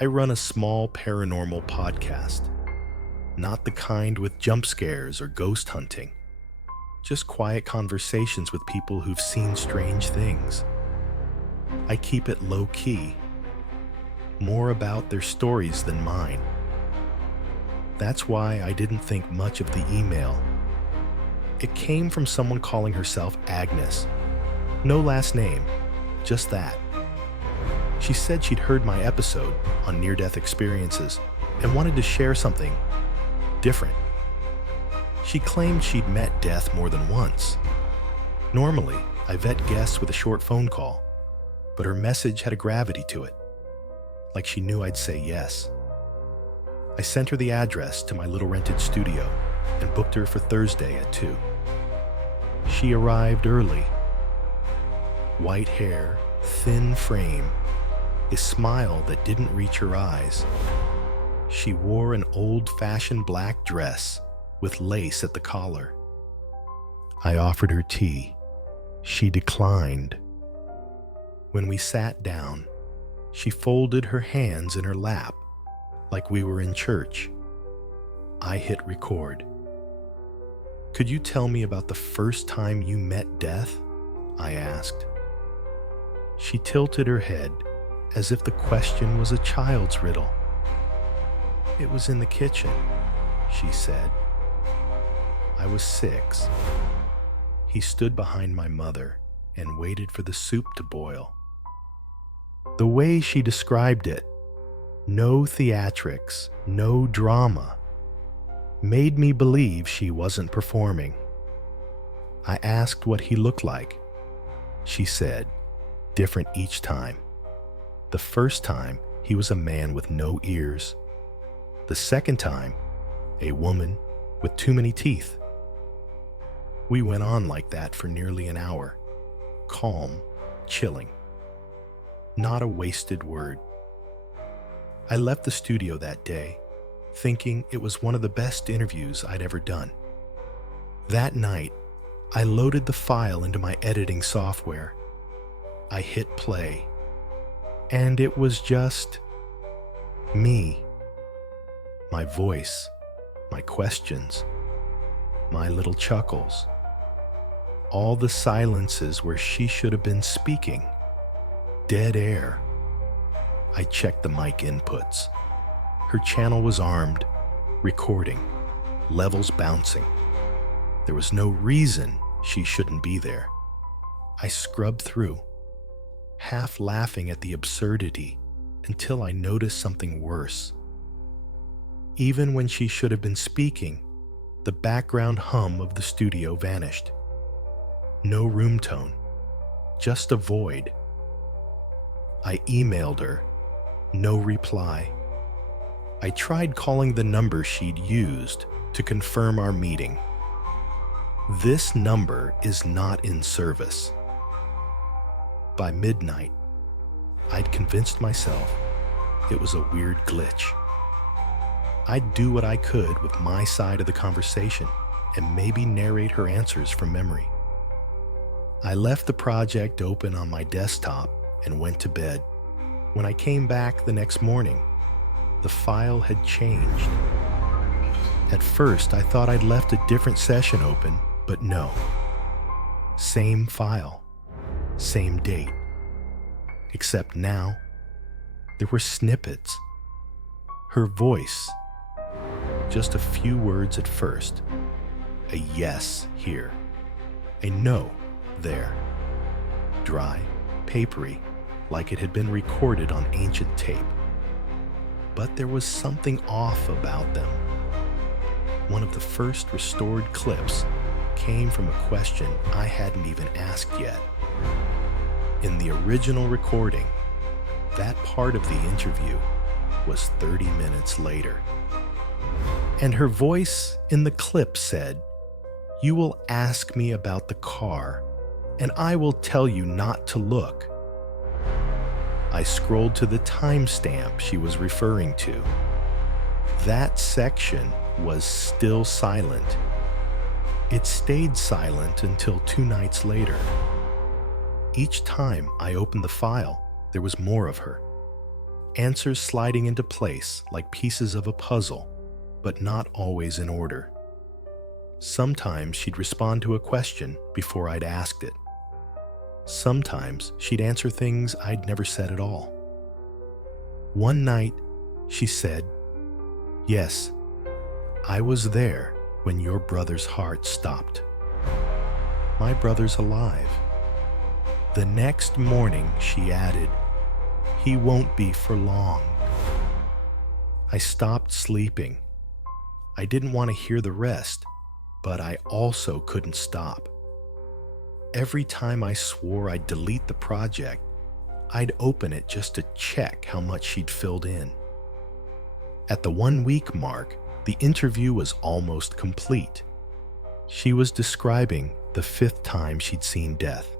I run a small paranormal podcast. Not the kind with jump scares or ghost hunting. Just quiet conversations with people who've seen strange things. I keep it low-key. More about their stories than mine. That's why I didn't think much of the email. It came from someone calling herself Agnes. No last name, just that. She said she'd heard my episode on near-death experiences and wanted to share something different. She claimed she'd met death more than once. Normally, I vet guests with a short phone call, but her message had a gravity to it, like she knew I'd say yes. I sent her the address to my little rented studio and booked her for Thursday at 2. She arrived early. White hair, thin frame, a smile that didn't reach her eyes. She wore an old-fashioned black dress with lace at the collar. I offered her tea. She declined. When we sat down, she folded her hands in her lap, like we were in church. I hit record. "Could you tell me about the first time you met death?" I asked. She tilted her head as if the question was a child's riddle. "It was in the kitchen," she said. I was 6. He stood behind my mother and waited for the soup to boil. The way she described it, no theatrics, no drama, made me believe she wasn't performing. I asked what he looked like. She said, different each time. The first time, he was a man with no ears. The second time, a woman with too many teeth. We went on like that for nearly an hour, calm, chilling. Not a wasted word. I left the studio that day, thinking it was one of the best interviews I'd ever done. That night, I loaded the file into my editing software. I hit play, and it was just me. My voice, my questions, my little chuckles. All the silences where she should have been speaking. Dead air. I checked the mic inputs. Her channel was armed, recording, levels bouncing. There was no reason she shouldn't be there. I scrubbed through, half laughing at the absurdity, until I noticed something worse. Even when she should have been speaking, the background hum of the studio vanished. No room tone, just a void. I emailed her, no reply. I tried calling the number she'd used to confirm our meeting. This number is not in service. By midnight, I'd convinced myself it was a weird glitch. I'd do what I could with my side of the conversation and maybe narrate her answers from memory. I left the project open on my desktop and went to bed. When I came back the next morning, the file had changed. At first, I thought I'd left a different session open, but no. Same file, same date. Except now, there were snippets. Her voice, just a few words at first. A yes here, a no there. Dry, papery, like it had been recorded on ancient tape. But there was something off about them. One of the first restored clips came from a question I hadn't even asked yet. In the original recording, that part of the interview was 30 minutes later. And her voice in the clip said, "You will ask me about the car, and I will tell you not to look." I scrolled to the timestamp she was referring to. That section was still silent. It stayed silent until 2 nights later. Each time I opened the file, there was more of her. answers sliding into place like pieces of a puzzle, but not always in order. Sometimes she'd respond to a question before I'd asked it. Sometimes she'd answer things I'd never said at all. One night, she said, "Yes, I was there when your brother's heart stopped. My brother's alive." The next morning, she added, "He won't be for long." I stopped sleeping. I didn't want to hear the rest, but I also couldn't stop. Every time I swore I'd delete the project, I'd open it just to check how much she'd filled in. At the 1-week mark, the interview was almost complete. She was describing the 5th time she'd seen death.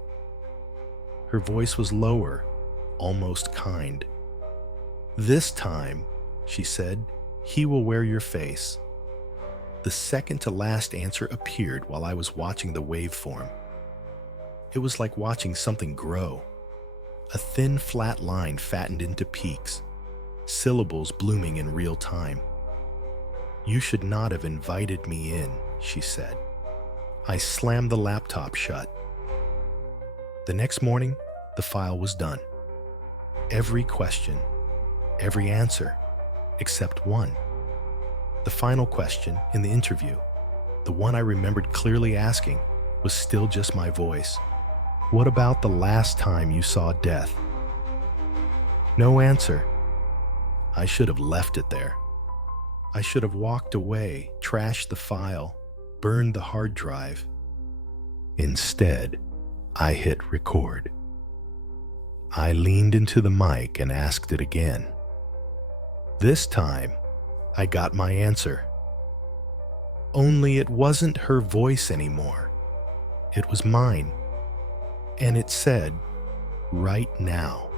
Her voice was lower, almost kind. "This time," she said, "he will wear your face." The second to last answer appeared while I was watching the waveform. It was like watching something grow. A thin, flat line fattened into peaks, syllables blooming in real time. "You should not have invited me in," she said. I slammed the laptop shut. The next morning, the file was done. Every question, every answer, except one. The final question in the interview, the one I remembered clearly asking, was still just my voice. "What about the last time you saw death?" No answer. I should have left it there. I should have walked away, trashed the file, burned the hard drive. Instead, I hit record. I leaned into the mic and asked it again. This time, I got my answer. Only it wasn't her voice anymore. It was mine. And it said, "Right now."